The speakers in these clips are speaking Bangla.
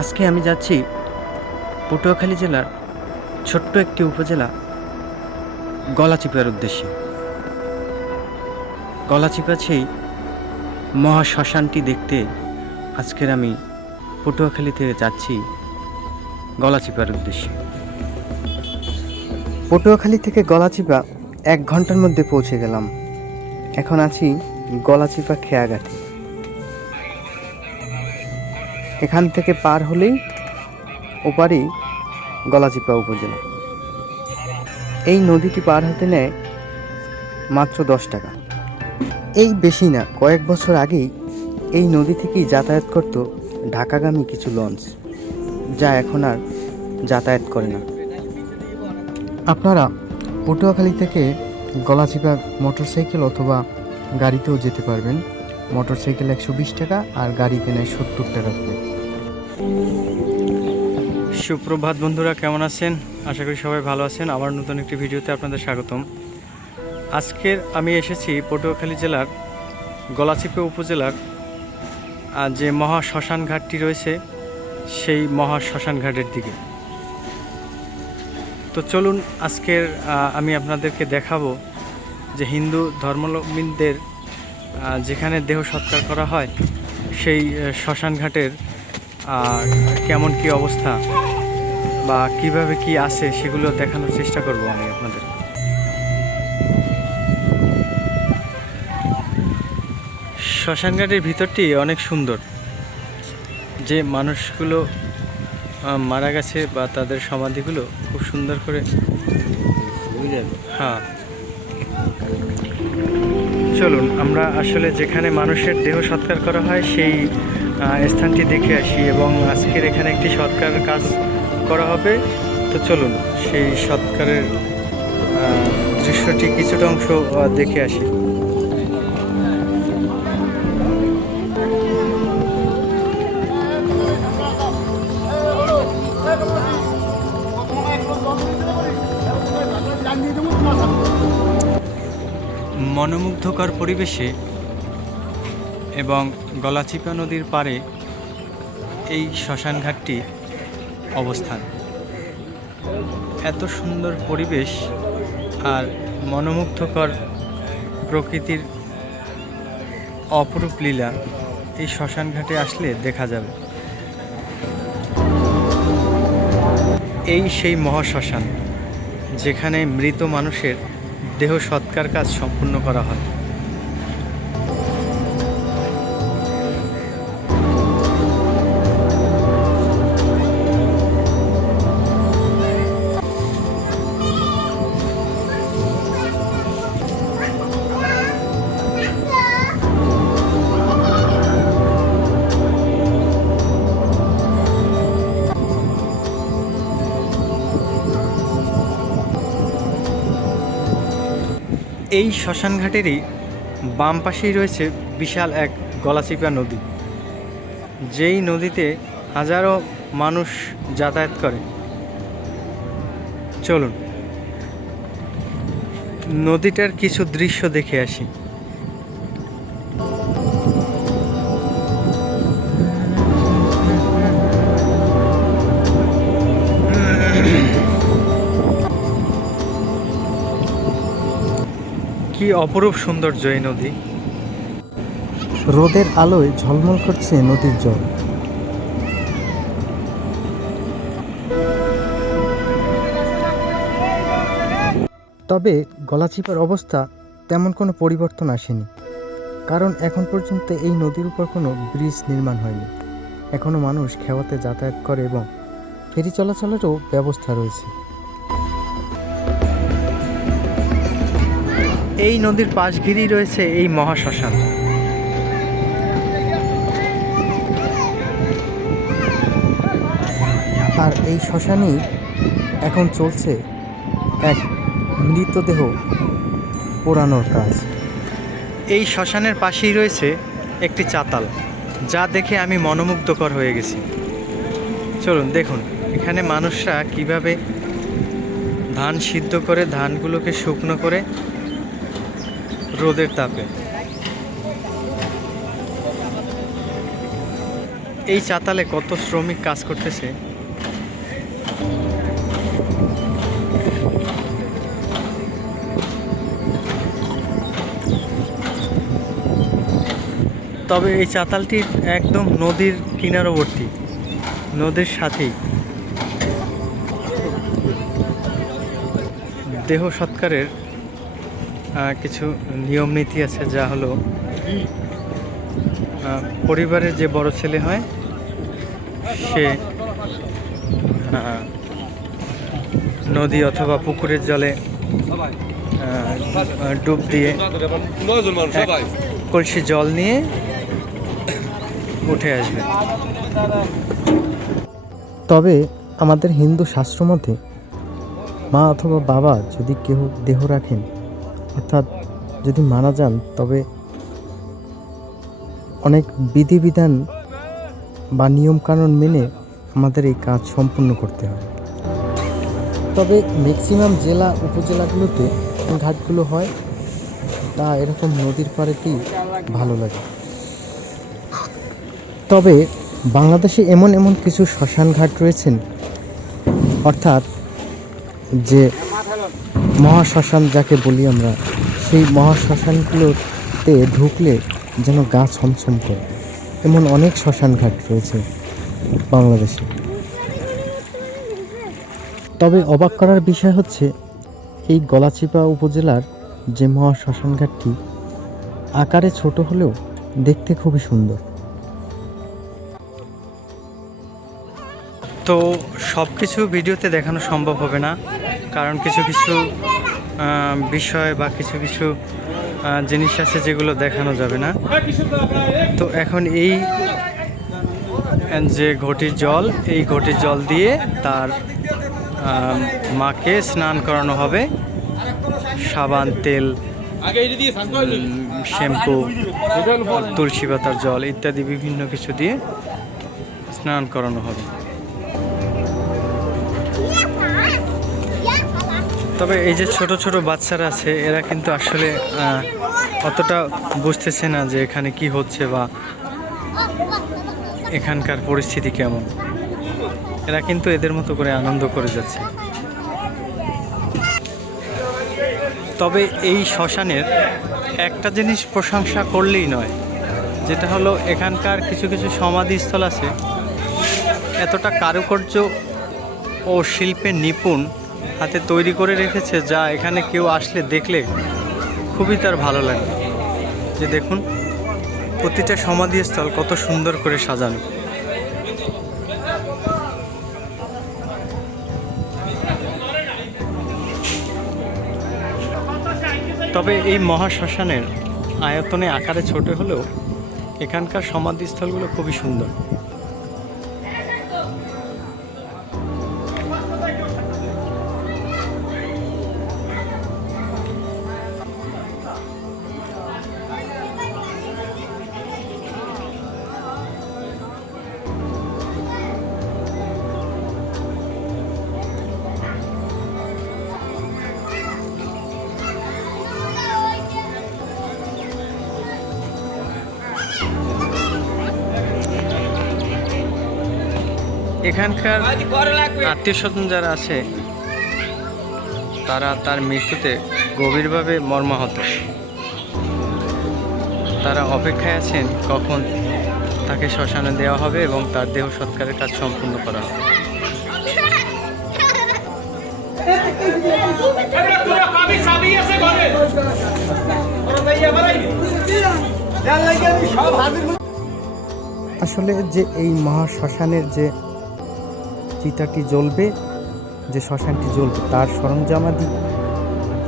আজকে আমি যাচ্ছি পটুয়াখালী জেলার ছোট্ট একটি উপজেলা গলাচিপার উদ্দেশ্যে। গলাচিপা সেই মহাশ্মশানটি দেখতে আজকের আমি পটুয়াখালী থেকে যাচ্ছি গলাচিপার উদ্দেশ্যে। পটুয়াখালী থেকে গলাচিপা 1 ঘন্টার মধ্যে পৌঁছে গেলাম। এখন আছি গলাচিপা খেয়াঘাটে। এখান থেকে পার হলেই ওপারেই গলাচিপা উপজেলা। এই নদীটি পার হতে নেয় মাত্র 10 টাকা। এই বেশি না, কয়েক বছর আগেই এই নদী থেকেই যাতায়াত করত ঢাকাগামী কিছু লঞ্চ, যা এখন আর যাতায়াত করে না। আপনারা পটুয়াখালী থেকে গলাচিপা মোটরসাইকেল অথবা গাড়িতেও যেতে পারবেন। মোটরসাইকেল 120 টাকা আর গাড়িতে নেয় 70 টাকা করে। সুপ্রভাত বন্ধুরা, কেমন আছেন? আশা করি সবাই ভালো আছেন। আমার নতুন একটি ভিডিওতে আপনাদের স্বাগতম। আজকের আমি এসেছি পটুয়াখালী জেলার গলাচিপা উপজেলার যে মহা শ্মশান ঘাটটি রয়েছে সেই মহা শ্মশান ঘাটের দিকে। তো চলুন আজকের আমি আপনাদেরকে দেখাবো যে হিন্দু ধর্মাবলম্বীদের যেখানে দেহ সৎকার করা হয় সেই শ্মশান ঘাটের কেমন কি অবস্থা বা কিভাবে কি আছে সেগুলো দেখানোর চেষ্টা করব আমি আপনাদের। শ্মশান ঘাটের ভিতরটি অনেক সুন্দর। যে মানুষগুলো মারা গেছে বা তাদের সমাধিগুলো খুব সুন্দর করে, হ্যাঁ চলুন আমরা আসলে যেখানে মানুষের দেহ সৎকার করা হয় সেই স্থানটি দেখে আসি, এবং আজকের এখানে একটি সৎকারের কাজ করা হবে। তো চলুন সেই সৎকারের দৃশ্যটি কিছুটা অংশ দেখে আসি। মনোমুগ্ধকর পরিবেশে এবং গলাচিপা নদীর পাড়ে এই শ্মশান ঘাটটি অবস্থান। এত সুন্দর পরিবেশ আর মনোমুগ্ধকর প্রকৃতির অপরূপ লীলা এই শ্মশান ঘাটে আসলে দেখা যাবে। এই সেই মহাশ্মশান যেখানে মৃত মানুষের দেহ সৎকার কাজ সম্পূর্ণ করা হয়। এই শ্মশান ঘাটেরই বাম পাশেই রয়েছে বিশাল এক গলাচিপা নদী, যেই নদীতে হাজারো মানুষ যাতায়াত করে। চলুন নদীটার কিছু দৃশ্য দেখে আসি। কি অপরূপ সৌন্দর্য এই নদী। রোদের আলোয় ঝলমল করছে নদীর জল। তবে গলাচিপার অবস্থা তেমন কোনো পরিবর্তন আসেনি, কারণ এখন পর্যন্ত এই নদীর উপর কোনো ব্রিজ নির্মাণ হয়নি। এখনও মানুষ খেওয়াতে যাতায়াত করে এবং ফেরি চলাচলেরও ব্যবস্থা রয়েছে। এই নদীর পাশ ঘিরেই রয়েছে এই মহাশ্মশান। আর এই শ্মশানেই এখন চলছে এক মৃতদেহ পোড়ানোর কাজ। এই শ্মশানের পাশেই রয়েছে একটি চাতাল, যা দেখে আমি মনোমুগ্ধকর হয়ে গেছি। চলুন দেখুন এখানে মানুষরা কিভাবে ধান সিদ্ধ করে ধানগুলোকে শুকনো করে রোদের তাপে এই চাতালে কত শ্রমিক কাজ করতেছে। তবে এই চাতালটি একদম নদীর কিনারবর্তী, নদীর সাথেই। দেহ সৎকারের কিছু নিয়ম নীতি আছে, যা হলো পরিবারের যে বড় ছেলে হয় সে নদী অথবা পুকুরের জলে ডুব দিয়ে কলসি জল নিয়ে উঠে আসবে। তবে আমাদের হিন্দু শাস্ত্র মতে মা অথবা বাবা যদি কেউ দেহ রাখেন, অর্থাৎ যদি মারা যান, তবে অনেক বিধিবিধান বা নিয়মকানুন মেনে আমাদের এই কাজ সম্পূর্ণ করতে হয়। তবে ম্যাক্সিমাম জেলা উপজেলাগুলোতে ঘাটগুলো হয়, তা এরকম নদীর পাড়েতেই ভালো লাগে। তবে বাংলাদেশে এমন এমন কিছু শ্মশান ঘাট রয়েছেন, অর্থাৎ যে মহাশ্মশান যাকে বলি আমরা, সেই মহাশ্মশানগুলোতে ঢুকলে যেন গা ছমছম করে, এমন অনেক শ্মশান ঘাট রয়েছে বাংলাদেশে। তবে অবাক করার বিষয় হচ্ছে, এই গলাচিপা উপজেলার যে মহাশ্মশান ঘাটটি আকারে ছোট হলেও দেখতে খুবই সুন্দর। তো সব কিছু ভিডিওতে দেখানো সম্ভব হবে না, কারণ কিছু কিছু বিষয় বা কিছু কিছু জিনিস আছে যেগুলো দেখানো যাবে না। তো এখন এই যে ঘটির জল, এই ঘটির জল দিয়ে তার মাকে স্নান করানো হবে। সাবান, তেল, শ্যাম্পু, তুলসী পাতার জল ইত্যাদি বিভিন্ন কিছু দিয়ে স্নান করানো হবে। তবে এই যে ছোট ছোট বাচ্চারা আছে, এরা কিন্তু আসলে অতটা বুঝতেছে না যে এখানে কি হচ্ছে বা এখানকার পরিস্থিতি কেমন। এরা কিন্তু এদের মতো করে আনন্দ করে যাচ্ছে। তবে এই শ্মশানের একটা জিনিস প্রশংসা করলেই নয়, যেটা হলো এখানকার কিছু কিছু সমাধিস্থল আছে এতটা কারুকার্য ও শিল্পে নিপুণ হাতে তৈরি করে রেখেছে, যা এখানে কেউ আসলে দেখলে খুবই তার ভালো লাগে। যে দেখুন, প্রতিটা সমাধিস্থল কত সুন্দর করে সাজানো। তবে এই মহাশ্মশানের আয়তনে আকারে ছোট হলেও এখানকার সমাধিস্থলগুলো খুবই সুন্দর। এখানকার আত্মীয় স্বজন যারা আছে তারা তার মৃত্যুতে গভীরভাবে মর্মাহত। তারা অপেক্ষায় আছেন কখন তাকে শ্মশানে দেওয়া হবে এবং তার দেহ সৎকারের কাজ সম্পূর্ণ করা হবে। আসলে যে এই মহাশ্মশানের যে চিতাটি জ্বলবে, যে শ্মশানটি জ্বলবে, তার সরঞ্জামাদি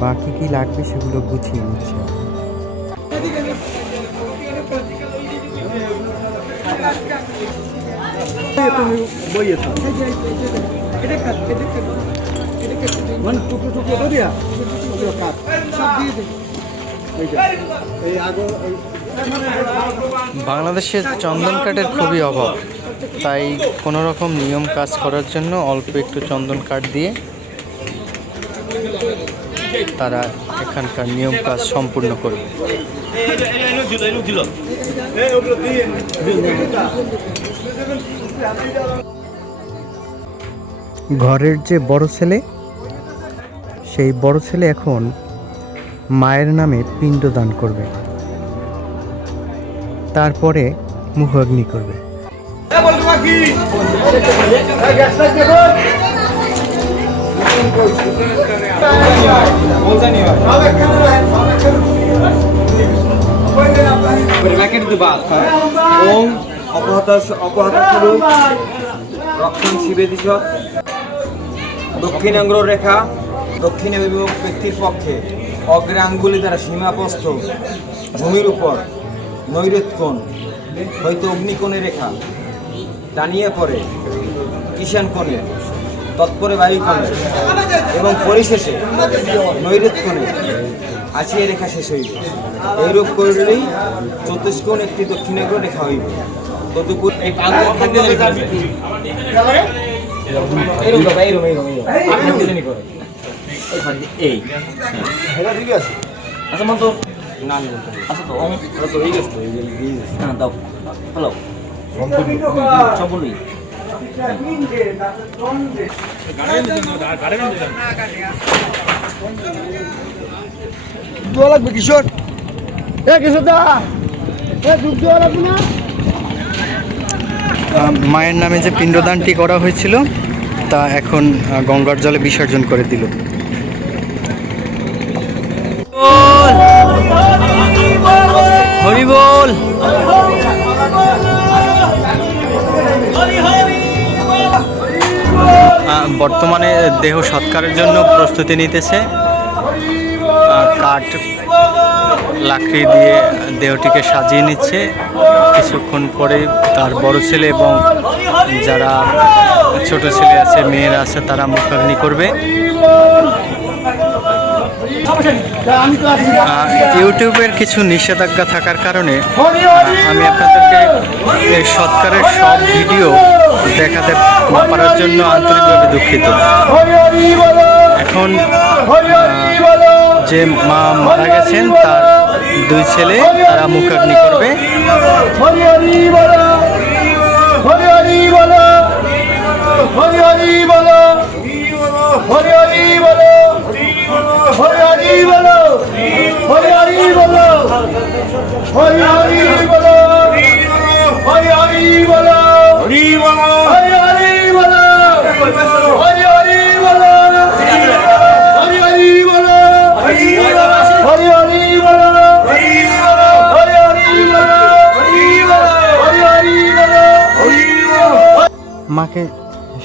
বা কী কী লাগবে সেগুলো গুছিয়ে নিচ্ছে। বাংলাদেশের চন্দন কাঠের খুবই অভাব, তাই কোনো রকম নিয়ম কাজ করার জন্য অল্প একটু চন্দন কাঠ দিয়ে তারা এখানকার নিয়ম কাজ সম্পূর্ণ করবে। ঘরের যে বড় ছেলে, সেই বড় ছেলে এখন মায়ের নামে পিণ্ডদান করবে, তারপরে মুখাগ্নি করবে। রক্ষণ শিবে দিশ দক্ষিণাঙ্গুল রেখা দক্ষিণ অভিমুখ ব্যক্তির পক্ষে অগ্রে আঙ্গুলি দ্বারা সীমাপস্থ ভূমির উপর নৈরৃত্য কোণ হয়তো অগ্নিকোণে রেখা টানিয়ে পরে কিষাণ কোণে তৎপরে বায়ুকোণে এবং পরিশেষে নৈরৃত্য কোণে আসিয়া রেখা শেষ হইবে। এইরূপ করলেই চতুষ্কোণ একটি দক্ষিণাগ্র রেখা হইবে। তদুপরি এই আচ্ছা মন তো না আচ্ছা তো তো এই গেছে হ্যাঁ দাও হ্যালো সম্পূর্ণই লাগবে কিশোর কিশোর দা দুধ দেওয়া লাগবে না। মায়ের নামে যে পিণ্ডদানটি করা হয়েছিল তা এখন গঙ্গার জলে বিসর্জন করে দিল। হরি বল। বর্তমানে দেহ সৎকারের জন্য প্রস্তুতি নিতেছে। কাঠ লাকড়ি দিয়ে দেহটিকে সাজিয়ে নিচ্ছে। কিছুক্ষণ পরে তার বড় ছেলে এবং যারা ছোট ছেলে আছে, মেয়েরা আছে, তারা মুখাগ্নি করবে। ইউটিউবের কিছু নিষেধাজ্ঞা থাকার কারণে আমি আপনাদেরকে এই সৎকারের সব ভিডিও দেখাতে না পারার জন্য আন্তরিকভাবে দুঃখিত। এখন যে মা মারা গেছেন তার দুই ছেলে, তারা মুখাগ্নি করবে। মাকে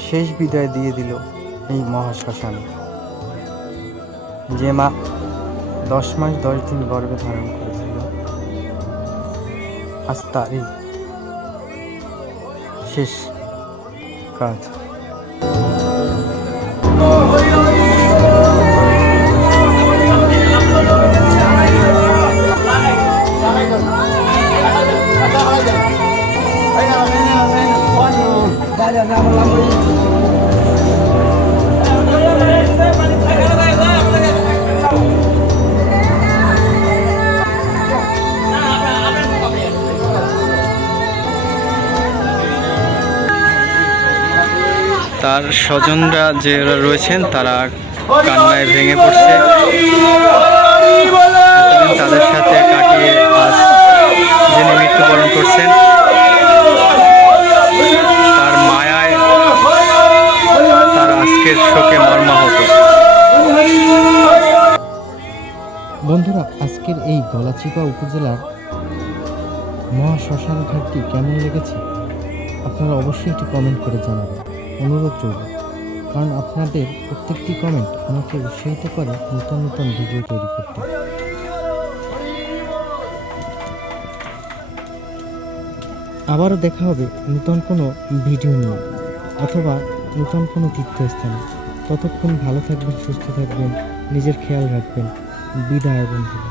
শেষ বিদায় দিয়ে দিল এই মহাশ্মশানে, যে মা 10 মাস 10 দিন গর্ভে ধারণ করেছিল। আজ তারই শেষ কাজ। তার স্বজনরা যারা রয়েছেন তারা কান্নায় ভেঙে পড়ছে। তাদের সাথে কাটিয়ে আজ যিনি মৃত্যুবরণ করছেন তার মায়ায় তার আজকের শোকে মর্মাহত। বন্ধুরা, আজকের এই গলাচিপা উপজেলার মহাশ্মশান ঘাটটি কেমন লেগেছে আপনারা অবশ্যই একটি কমেন্ট করে জানাবেন। অনুরোধ রইল, কারণ আপনাদের প্রত্যেকটি কমেন্ট আমাকে উৎসাহিত করে নতুন নতুন ভিডিও তৈরি করতে। আবারও দেখা হবে নতুন কোনো ভিডিও নিয়ে অথবা নতুন কোনো তীর্থস্থানে। ততক্ষণ ভালো থাকবেন, সুস্থ থাকবেন, নিজের খেয়াল রাখবেন। বিদায় বন্ধুরা।